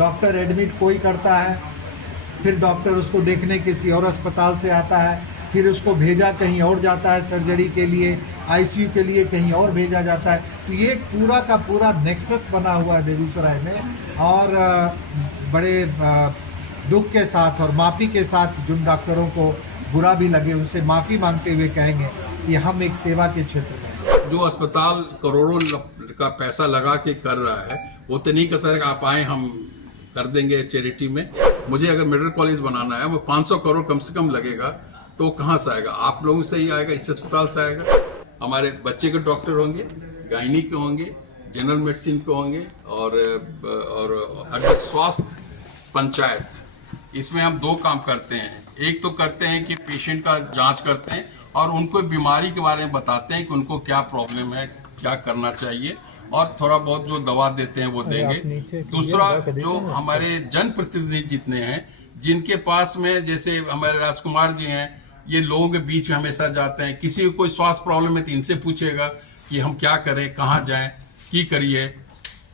Doctor admit कोई करता है, फिर डॉक्टर उसको देखने किसी और अस्पताल से आता है, फिर उसको भेजा कहीं और जाता है सर्जरी के लिए, आईसीयू के लिए कहीं और भेजा जाता है। तो ये पूरा का पूरा नेक्सस बना हुआ है बेगूसराय में। और बड़े दुख के साथ और माफ़ी के साथ जिन डॉक्टरों को बुरा भी लगे उनसे माफ़ी मांगते हुए कहेंगे कि हम एक सेवा के क्षेत्र में। जो अस्पताल करोड़ों का पैसा लगा के कर रहा है वो तो नहीं कर सकता आप आए हम कर देंगे चैरिटी में। मुझे अगर मेडिकल कॉलेज बनाना है वो 500 करोड़ कम से कम लगेगा, तो कहाँ से आएगा? आप लोगों से ही आएगा, इस अस्पताल से आएगा। हमारे बच्चे के डॉक्टर होंगे, गायनी के होंगे, जनरल मेडिसिन के होंगे और स्वास्थ्य पंचायत, इसमें हम दो काम करते हैं। एक तो करते हैं कि पेशेंट का जांच करते हैं और उनको बीमारी के बारे में बताते हैं कि उनको क्या प्रॉब्लम है, क्या करना चाहिए, और थोड़ा बहुत जो दवा देते हैं वो देंगे। दूसरा, जो हमारे जनप्रतिनिधि जितने हैं जिनके पास में, जैसे हमारे राजकुमार जी हैं, ये लोगों के बीच में हमेशा जाते हैं। किसी को कोई स्वास्थ्य प्रॉब्लम है तो इनसे पूछेगा कि हम क्या करें, कहाँ जाएं, की करिए।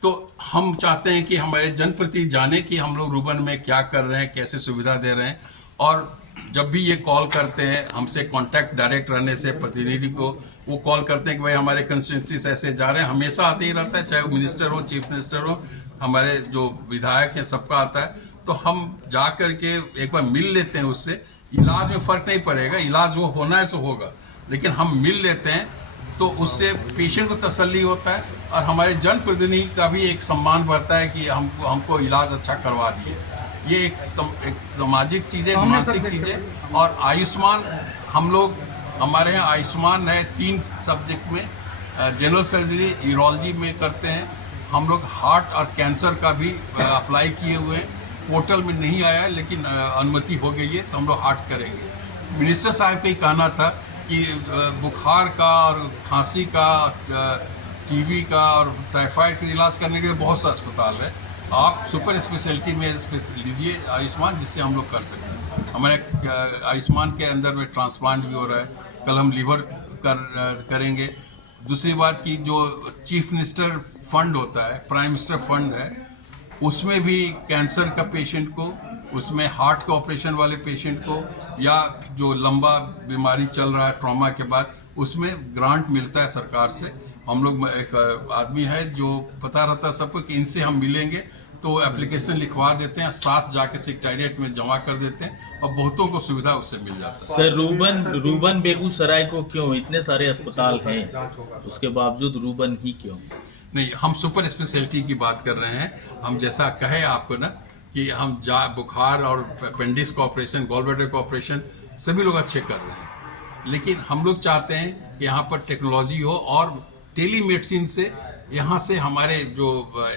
तो हम चाहते हैं कि हमारे जनप्रतिनिधि जाने कि हम लोग रूबन में क्या कर रहे हैं, कैसे सुविधा दे रहे हैं। और जब भी ये कॉल करते हैं हमसे, कांटेक्ट डायरेक्ट रहने से प्रतिनिधि को वो कॉल करते हैं कि भाई हमारे कंस्टिट्यूंसी से ऐसे जा रहे हैं, हमेशा आते ही रहता है, चाहे वो मिनिस्टर हो, चीफ मिनिस्टर हो, हमारे जो विधायक हैं, सबका आता है। तो हम जा करके एक बार मिल लेते हैं उससे। इलाज में फर्क नहीं पड़ेगा, इलाज वो होना है सो होगा, लेकिन हम मिल लेते हैं तो उससे पेशेंट को तसल्ली होता है और हमारे जनप्रतिनिधि का भी एक सम्मान बढ़ता है कि हमको इलाज अच्छा करवा दिए। ये एक सामाजिक चीज़ है, मानसिक चीज़ है। और आयुष्मान, हम लोग, हमारे यहाँ आयुष्मान है 3 सब्जेक्ट में, जनरल सर्जरी, यूरोलॉजी में करते हैं हम लोग। हार्ट और कैंसर का भी अप्लाई किए हुए हैं, पोर्टल में नहीं आया लेकिन अनुमति हो गई है, तो हम लोग हार्ट करेंगे। मिनिस्टर साहब का ही कहना था कि बुखार का और खांसी का, टीबी का और टाइफाइड का इलाज करने के लिए बहुत सा अस्पताल है, आप सुपर स्पेशलिटी में लीजिए आयुष्मान, जिससे हम लोग कर सकें। हमारे आयुष्मान के अंदर में ट्रांसप्लांट भी हो रहा है, कल हम लीवर करेंगे। दूसरी बात की, जो चीफ मिनिस्टर फंड होता है, प्राइम मिनिस्टर फंड है, उसमें भी कैंसर का पेशेंट को, उसमें हार्ट के ऑपरेशन वाले पेशेंट को, या जो लंबा बीमारी चल रहा है ट्रॉमा के बाद, उसमें ग्रांट मिलता है सरकार से। हम लोग, एक आदमी है जो पता रहता है सबको कि इनसे हम मिलेंगे, तो एप्लीकेशन लिखवा देते हैं, साथ जाके सेक्रेटेरिएट में जमा कर देते हैं और बहुतों को सुविधा उससे मिल जाता है। सर, रूबन बेगूसराय को क्यों? इतने सारे अस्पताल हैं, उसके बावजूद रूबन ही क्यों? नहीं, हम सुपर स्पेशलिटी की बात कर रहे हैं। हम जैसा कहे आपको ना कि हम बुखार और अपेंडिक्स का ऑपरेशन, गॉल ब्लैडर का ऑपरेशन सभी लोग अच्छे कर रहे हैं, लेकिन हम लोग चाहते हैं कि यहाँ पर टेक्नोलॉजी हो और टेली मेडिसिन से, यहाँ से हमारे जो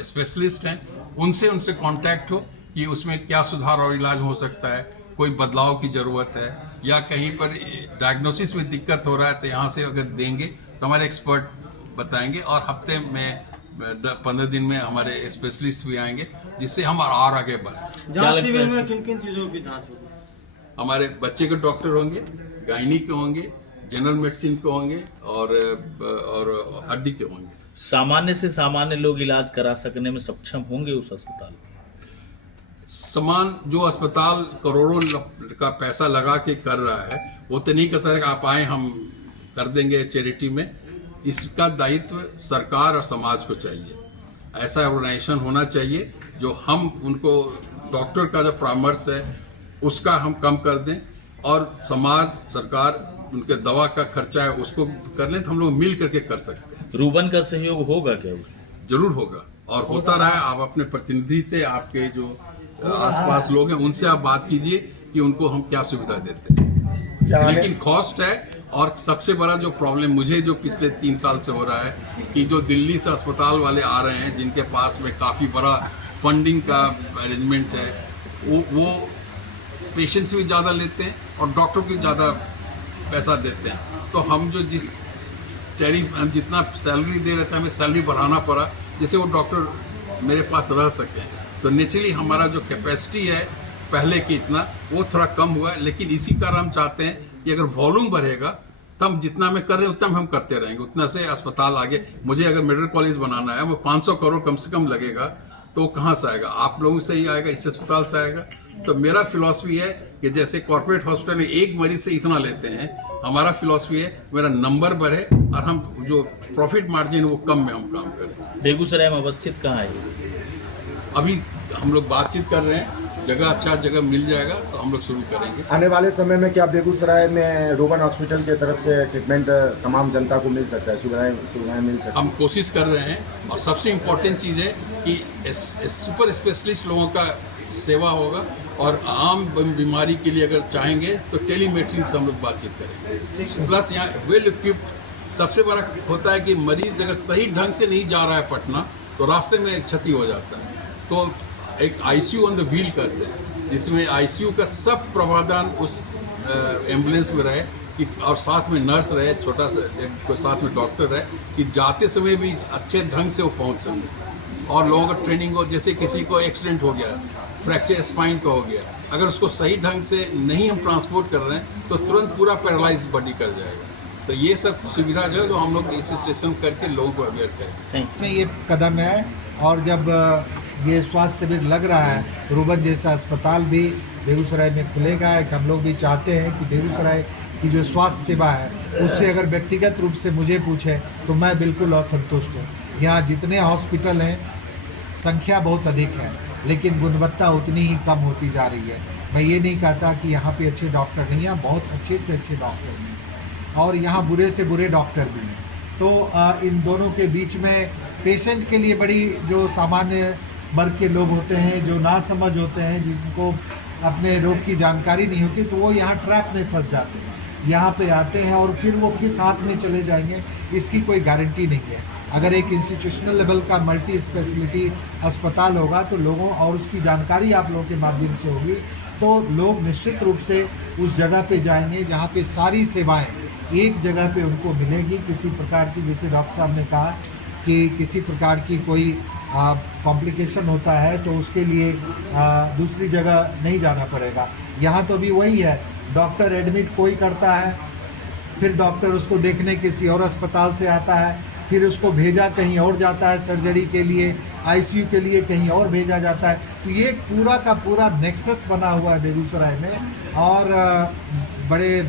स्पेशलिस्ट हैं उनसे कांटेक्ट हो कि उसमें क्या सुधार और इलाज हो सकता है, कोई बदलाव की ज़रूरत है, या कहीं पर डायग्नोसिस में दिक्कत हो रहा है, तो यहाँ से अगर देंगे तो हमारे एक्सपर्ट बताएंगे और हफ्ते में 15 दिन में हमारे स्पेशलिस्ट भी आएंगे, जिससे हम और आगे बढ़ें। जांच शिविर में किन किन चीज़ों की जांच होगी? हमारे बच्चे के डॉक्टर होंगे, गायनी के होंगे, जनरल मेडिसिन के होंगे और हड्डी के होंगे। सामान्य से सामान्य लोग इलाज करा सकने में सक्षम होंगे उस अस्पताल में? जो अस्पताल करोड़ों का पैसा लगा के कर रहा है वो तो नहीं कर सकता आप आए हम कर देंगे चैरिटी में। इसका दायित्व सरकार और समाज को चाहिए। ऐसा ऑर्गेनाइजेशन होना चाहिए जो हम उनको, डॉक्टर का जो परामर्श है उसका हम कम कर दें, और समाज, सरकार उनके दवा का खर्चा है उसको कर लें, तो हम लोग मिल करके कर सकते हैं। रूबन का सहयोग होगा क्या उसमें? जरूर होगा और होता रहा है। आप अपने प्रतिनिधि से, आपके जो आसपास लोग हैं उनसे आप बात कीजिए कि उनको हम क्या सुविधा देते हैं। लेकिन कॉस्ट है, और सबसे बड़ा जो प्रॉब्लम मुझे जो पिछले 3 साल से हो रहा है कि जो दिल्ली से अस्पताल वाले आ रहे हैं जिनके पास में काफ़ी बड़ा फंडिंग का अरेंजमेंट है, वो पेशेंट्स भी ज़्यादा लेते हैं और डॉक्टर को ज़्यादा पैसा देते हैं। तो हम जो जिस टैरिफ, हम जितना सैलरी दे रहे थे, हमें सैलरी बढ़ाना पड़ा जिससे वो डॉक्टर मेरे पास रह सकें। तो नेचुरली हमारा जो कैपेसिटी है पहले की इतना, वो थोड़ा कम हुआ है। लेकिन इसी कारण हम चाहते हैं कि अगर वॉल्यूम बढ़ेगा तो हम जितना हम कर रहे हैं उतना हम करते रहेंगे, उतना से अस्पताल आगे। मुझे अगर मेडिकल कॉलेज बनाना है वो 500 करोड़ कम से कम लगेगा, तो तो वो कहाँ से आएगा? आप लोगों से ही आएगा, इस अस्पताल से आएगा। तो मेरा फिलॉसफी है कि जैसे कॉर्पोरेट हॉस्पिटल में एक मरीज से इतना लेते हैं, हमारा फिलॉसफी है मेरा नंबर बढ़े और हम जो प्रॉफिट मार्जिन वो कम में हम काम करें। बेगूसराय में अवस्थित कहाँ है ये? अभी हम लोग बातचीत कर रहे हैं, जगह अच्छा जगह मिल जाएगा तो हम लोग शुरू करेंगे। आने वाले समय में क्या बेगूसराय में रूबन हॉस्पिटल के तरफ से ट्रीटमेंट तमाम जनता को मिल सकता है, सुविधाएं मिल सकती है? हम कोशिश कर रहे हैं और सबसे इम्पोर्टेंट चीज़ है कि सुपर स्पेशलिस्ट लोगों का सेवा होगा और आम बीमारी के लिए अगर चाहेंगे तो टेलीमेडिसिन से हम लोग बातचीत करेंगे। प्लस यहाँ वेल इक्विप्ड सबसे बड़ा होता है कि मरीज अगर सही ढंग से नहीं जा रहा है पटना तो रास्ते में क्षति हो जाता है, तो एक आईसीयू ऑन द व्हील करते हैं जिसमें आईसीयू का सब प्रावधान उस एम्बुलेंस में रहे कि और साथ में नर्स रहे, छोटा सा साथ में डॉक्टर रहे कि जाते समय भी अच्छे ढंग से वो पहुंच सके। और लोगों का ट्रेनिंग हो, जैसे किसी को एक्सीडेंट हो गया, फ्रैक्चर स्पाइन का हो गया, अगर उसको सही ढंग से नहीं हम ट्रांसपोर्ट कर रहे हैं तो तुरंत पूरा पैरालाइज बॉडी कर जाएगा। तो ये सब सुविधा जो है जो हम लोग इस स्टेशन करके लोगों को अवेयर करें। में ये कदम है। और जब ये स्वास्थ्य शिविर लग रहा है, रूबन जैसा अस्पताल भी बेगूसराय में खुलेगा। एक हम लोग भी चाहते हैं कि बेगूसराय की जो स्वास्थ्य सेवा है उससे अगर व्यक्तिगत रूप से मुझे पूछे तो मैं बिल्कुल असंतुष्ट हूँ। यहाँ जितने हॉस्पिटल हैं संख्या बहुत अधिक है, लेकिन गुणवत्ता उतनी ही कम होती जा रही है। मैं ये नहीं कहता कि यहाँ पे अच्छे डॉक्टर नहीं हैं, बहुत अच्छे से अच्छे डॉक्टर हैं और यहाँ बुरे से बुरे डॉक्टर भी हैं। तो इन दोनों के बीच में पेशेंट के लिए बड़ी जो सामान्य वर्ग के लोग होते हैं, जो नासमझ होते हैं, जिनको अपने रोग की जानकारी नहीं होती, तो वो यहाँ ट्रैप में फंस जाते हैं। यहाँ पे आते हैं और फिर वो किस हाथ में चले जाएंगे इसकी कोई गारंटी नहीं है। अगर एक इंस्टीट्यूशनल लेवल का मल्टी स्पेशलिटी अस्पताल होगा तो लोगों और उसकी जानकारी आप लोगों के माध्यम से होगी तो लोग निश्चित रूप से उस जगह पे जाएंगे जहाँ पे सारी सेवाएं एक जगह पे उनको मिलेगी। किसी प्रकार की, जैसे डॉक्टर साहब ने कहा कि किसी प्रकार की कोई कॉम्प्लिकेशन होता है तो उसके लिए दूसरी जगह नहीं जाना पड़ेगा। यहाँ तो भी वही है, डॉक्टर एडमिट कोई करता है, फिर डॉक्टर उसको देखने किसी और अस्पताल से आता है, फिर उसको भेजा कहीं और जाता है सर्जरी के लिए, आईसीयू के लिए कहीं और भेजा जाता है। तो ये पूरा का पूरा नेक्सस बना हुआ है बेगूसराय में। और बड़े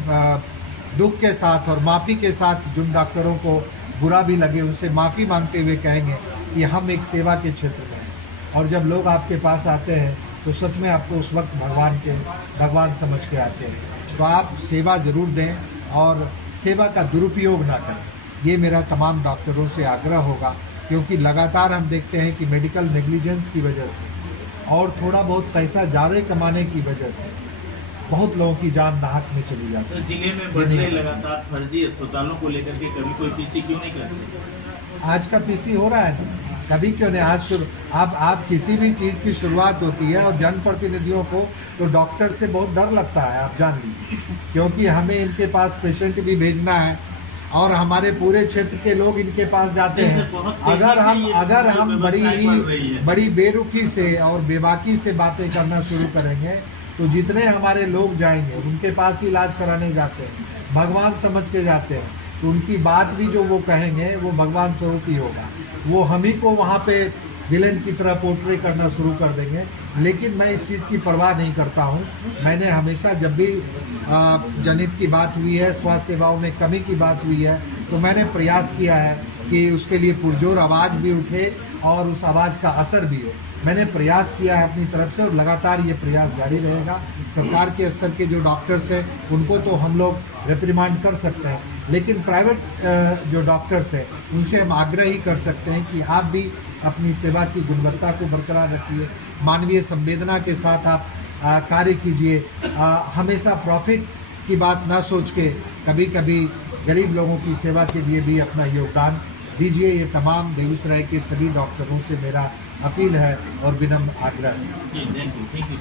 दुख के साथ और माफ़ी के साथ जिन डॉक्टरों को बुरा भी लगे उनसे माफ़ी मांगते हुए कहेंगे कि हम एक सेवा के क्षेत्र में हैं और जब लोग आपके पास आते हैं तो सच में आपको उस वक्त भगवान समझ के आते हैं। तो आप सेवा ज़रूर दें और सेवा का दुरुपयोग ना करें, ये मेरा तमाम डॉक्टरों से आग्रह होगा। क्योंकि लगातार हम देखते हैं कि मेडिकल नेग्लिजेंस की वजह से और थोड़ा बहुत पैसा ज़्यादा कमाने की वजह से बहुत लोगों की जान नाहक में चली जाती है। तो जिले में बढ़ रहे लगातार फर्जी अस्पतालों को लेकर के कभी कोई पीसी क्यों नहीं करते? आज का पीसी हो रहा है ना, कभी क्यों नहीं। आज आप किसी भी चीज़ की शुरुआत होती है और जनप्रतिनिधियों को तो डॉक्टर से बहुत डर लगता है, आप जान लीजिए, क्योंकि हमें इनके पास पेशेंट भी भेजना है और हमारे पूरे क्षेत्र के लोग इनके पास जाते हैं। अगर हम बड़ी बेरुखी से और बेबाकी से बातें करना शुरू करेंगे तो जितने हमारे लोग जाएंगे उनके पास ही इलाज कराने जाते हैं, भगवान समझ के जाते हैं, तो उनकी बात भी जो वो कहेंगे वो भगवान स्वरूप ही होगा। वो हम ही को वहाँ पे विलेन की तरह पोर्ट्रे करना शुरू कर देंगे। लेकिन मैं इस चीज़ की परवाह नहीं करता हूँ। मैंने हमेशा जब भी जनित की बात हुई है, स्वास्थ्य सेवाओं में कमी की बात हुई है, तो मैंने प्रयास किया है कि उसके लिए पुरजोर आवाज़ भी उठे और उस आवाज़ का असर भी हो। मैंने प्रयास किया है अपनी तरफ से और लगातार ये प्रयास जारी रहेगा। सरकार के स्तर के जो डॉक्टर्स हैं उनको तो हम लोग रिप्रिमांड कर सकते हैं, लेकिन प्राइवेट जो डॉक्टर्स हैं उनसे हम आग्रह ही कर सकते हैं कि आप भी अपनी सेवा की गुणवत्ता को बरकरार रखिए, मानवीय संवेदना के साथ आप कार्य कीजिए। हमेशा प्रॉफिट की बात ना सोच के कभी कभी गरीब लोगों की सेवा के लिए भी अपना योगदान दीजिए। ये तमाम बेगूसराय के सभी डॉक्टरों से मेरा अपील है और विनम्र आग्रह है। Thank you.